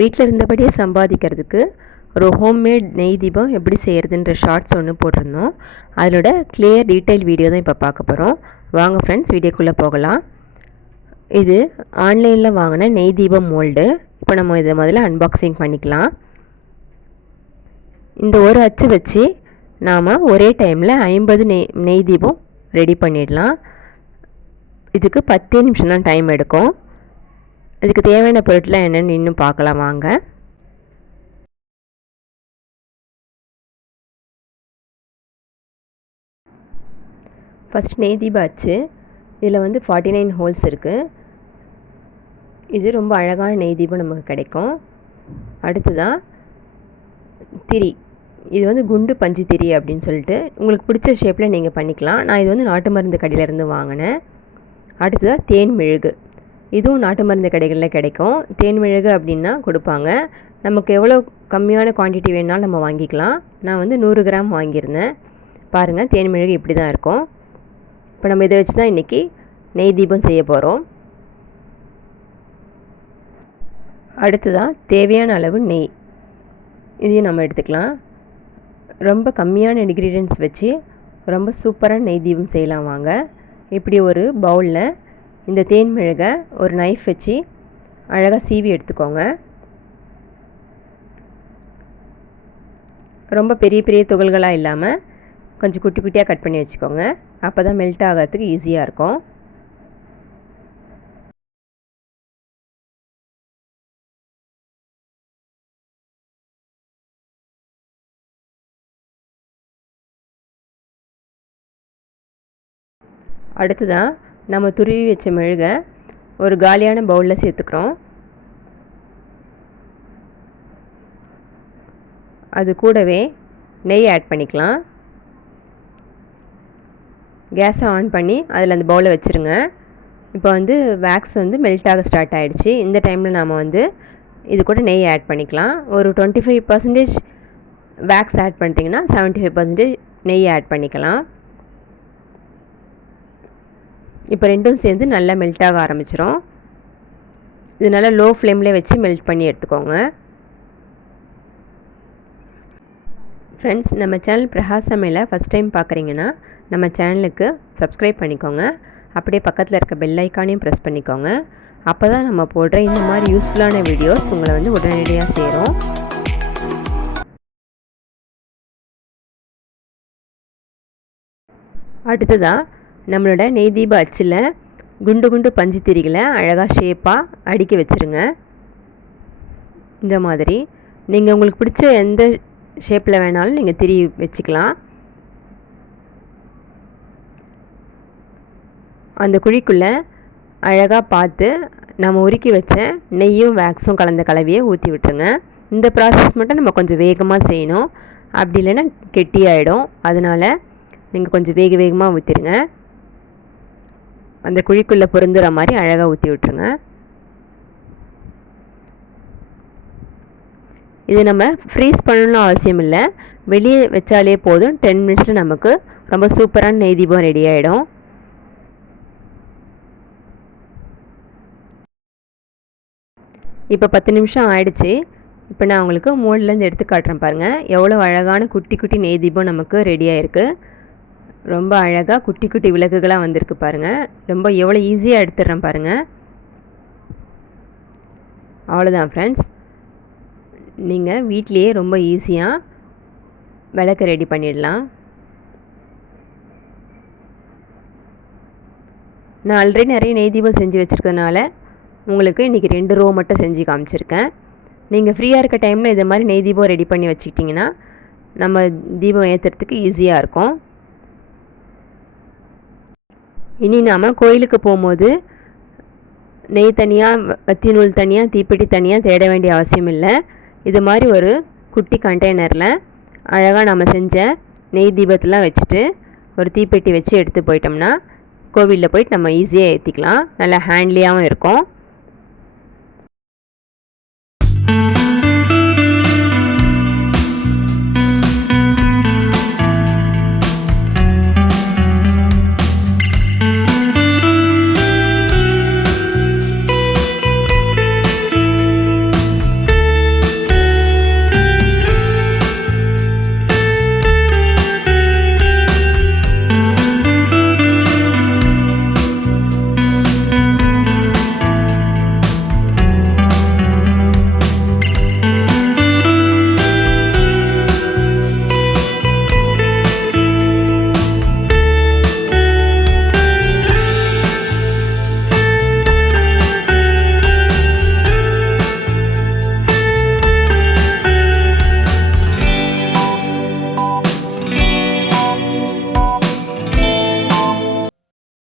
வீட்டில் இருந்தபடியே சம்பாதிக்கிறதுக்கு ஒரு ஹோம்மேட் நெய் தீபம் எப்படி செய்கிறதுன்ற ஷார்ட்ஸ் ஒன்று போட்டிருந்தோம். அதோட கிளியர் டீட்டெயில் வீடியோ தான் இப்போ பார்க்க போகிறோம். வாங்க ஃப்ரெண்ட்ஸ், வீடியோக்குள்ளே போகலாம். இது ஆன்லைனில் வாங்கின நெய் தீபம் மோல்டு. இப்போ நம்ம இதை முதல்ல அன்பாக்சிங் பண்ணிக்கலாம். இந்த ஒரு அச்சு வச்சு நாம் ஒரே டைமில் 50 நெய் தீபம் ரெடி பண்ணிடலாம். இதுக்கு 10 நிமிஷம் தான் டைம் எடுக்கும். இதுக்கு தேவையான பொருட்கள் என்னென்னு இன்னும் பார்க்கலாம் வாங்க. ஃபஸ்ட் நெய் தீப அச்சு. இதில் வந்து 49 ஹோல்ஸ் இருக்குது. இது ரொம்ப அழகான நெய் தீபம் நமக்கு கிடைக்கும். அடுத்ததான் திரி. இது வந்து குண்டு பஞ்சு திரி அப்படின்னு சொல்லிட்டு உங்களுக்கு பிடிச்ச ஷேப்பில் நீங்கள் பண்ணிக்கலாம். நான் இது வந்து நாட்டு மருந்து கடையிலேருந்து வாங்கினேன். அடுத்ததாக தேன் மெழுகு. இதுவும் நாட்டு மருந்து கடைகளில் கிடைக்கும். தேன் மெழுகு அப்படின்னா கொடுப்பாங்க. நமக்கு எவ்வளோ கம்மியான குவான்டிட்டி வேணாலும் நம்ம வாங்கிக்கலாம். நான் வந்து 100 கிராம் வாங்கியிருந்தேன். பாருங்கள், தேன் மெழுகு இப்படி தான் இருக்கும். இப்போ நம்ம இதை வச்சு தான் இன்றைக்கி நெய் தீபம் செய்ய போகிறோம். அடுத்ததாக தேவையான அளவு நெய், இதையும் நம்ம எடுத்துக்கலாம். ரொம்ப கம்மியான இன்க்ரீடியன்ட்ஸ் வச்சு ரொம்ப சூப்பராக நெய் தீபம் செய்யலாம் வாங்க. இப்படி ஒரு பவுலில் இந்த தேன் மெழுகை ஒரு நைஃப் வச்சு அழகாக சீவி எடுத்துக்கோங்க. ரொம்ப பெரிய பெரிய துகள்களாக இல்லாமல் கொஞ்சம் குட்டி குட்டியாக கட் பண்ணி வச்சுக்கோங்க. அப்போ தான் மெல்ட் ஆகிறதுக்கு ஈஸியாக இருக்கும். அடுத்ததான் நம்ம துருவி வச்ச மெழுகை ஒரு காலியான பவுலில் சேர்த்துக்கிறோம். அது கூடவே நெய் ஆட் பண்ணிக்கலாம். கேஸை ஆன் பண்ணி அதில் அந்த பவுலை வச்சுருங்க. இப்போ வந்து வேக்ஸ் வந்து மெல்ட் ஆக ஸ்டார்ட் ஆகிடுச்சு. இந்த டைமில் நாம் வந்து இது கூட நெய் ஆட் பண்ணிக்கலாம். ஒரு 25% வேக்ஸ் ஆட் பண்ணிட்டிங்கன்னா 75% நெய் ஆட் பண்ணிக்கலாம். இப்போ ரெண்டும் சேர்ந்து நல்லா மெல்ட் ஆக ஆரம்பிச்சிரும். இது நல்லா லோ ஃப்ளேம்லேயே வச்சு மெல்ட் பண்ணி எடுத்துக்கோங்க. ஃப்ரெண்ட்ஸ், நம்ம சேனல் பிரகாஷ் சமையலை ஃபஸ்ட் டைம் பார்க்குறீங்கன்னா நம்ம சேனலுக்கு சப்ஸ்கிரைப் பண்ணிக்கோங்க. அப்படியே பக்கத்தில் இருக்க பெல் ஐக்கானையும் ப்ரெஸ் பண்ணிக்கோங்க. அப்போ தான் நம்ம போடுற இந்த மாதிரி யூஸ்ஃபுல்லான வீடியோஸ் உங்களை வந்து உடனடியாக சேரும். அடுத்ததாக நம்மளோட நெய் தீப அச்சில் குண்டு குண்டு பஞ்சு திரிகளை அழகாக ஷேப்பாக அடுக்கி வச்சுருங்க. இந்த மாதிரி நீங்கள் உங்களுக்கு பிடிச்ச எந்த ஷேப்பில் வேணாலும் நீங்கள் திரி வச்சுக்கலாம். அந்த குழிக்குள்ளே அழகாக பார்த்து நம்ம உருக்கி வச்ச நெய்யும் வேக்ஸும் கலந்த கலவையை ஊற்றி விட்டுருங்க. இந்த ப்ராசஸ் மட்டும் நம்ம கொஞ்சம் வேகமாக செய்யணும். அப்படி இல்லைன்னா கெட்டியாயிடும். அதனால் நீங்கள் கொஞ்சம் வேகமாக ஊற்றிடுங்க. அந்த குழிக்குள்ளே பொருந்துகிற மாதிரி அழகாக ஊற்றி விட்டுருங்க. இது நம்ம ஃப்ரீஸ் பண்ணணும்னு அவசியம் இல்லை. வெளியே வச்சாலே போதும். 10 மினிட்ஸில் நமக்கு ரொம்ப சூப்பரான நெய் தீபம் ரெடி ஆகிடும். இப்போ 10 நிமிஷம் ஆயிடுச்சு. இப்போ நான் உங்களுக்கு மோல்ட்லேருந்து எடுத்து காட்டுறேன் பாருங்கள். எவ்வளோ அழகான குட்டி குட்டி நெய் தீபம் நமக்கு ரெடி ஆகிருக்கு. ரொம்ப அழகாக குட்டி குட்டி விளக்குகளாக வந்திருக்கு பாருங்கள். ரொம்ப எவ்வளோ ஈஸியாக எடுத்துடுறேன் பாருங்கள். அவ்வளோதான் ஃப்ரெண்ட்ஸ், நீங்கள் வீட்லேயே ரொம்ப ஈஸியாக விளக்கு ரெடி பண்ணிடலாம். நான் ஆல்ரெடி நிறைய நெய் தீபம் செஞ்சு வச்சுருக்கிறதுனால உங்களுக்கு இன்றைக்கி 2 ரோ மட்டும் செஞ்சு காமிச்சிருக்கேன். நீங்கள் ஃப்ரீயாக இருக்க டைமில் இதை மாதிரி நெய் தீபம் ரெடி பண்ணி வச்சுக்கிட்டிங்கன்னா நம்ம தீபம் ஏற்றுறதுக்கு ஈஸியாக இருக்கும். இனி நாம் கோயிலுக்கு போகும்போது நெய் தனியாக, வத்தி நூல் தனியாக, தீப்பெட்டி தனியாக தேட வேண்டிய அவசியம் இல்லை. இது மாதிரி ஒரு குட்டி கண்டெய்னரில் அழகாக நம்ம செஞ்ச நெய் தீபத்தெலாம் வச்சுட்டு ஒரு தீப்பெட்டி வச்சு எடுத்து போயிட்டோம்னா கோவிலில் போயிட்டு நம்ம ஈஸியாக ஏற்றிக்கலாம். நல்லா ஹேண்ட்லியாகவும் இருக்கும்.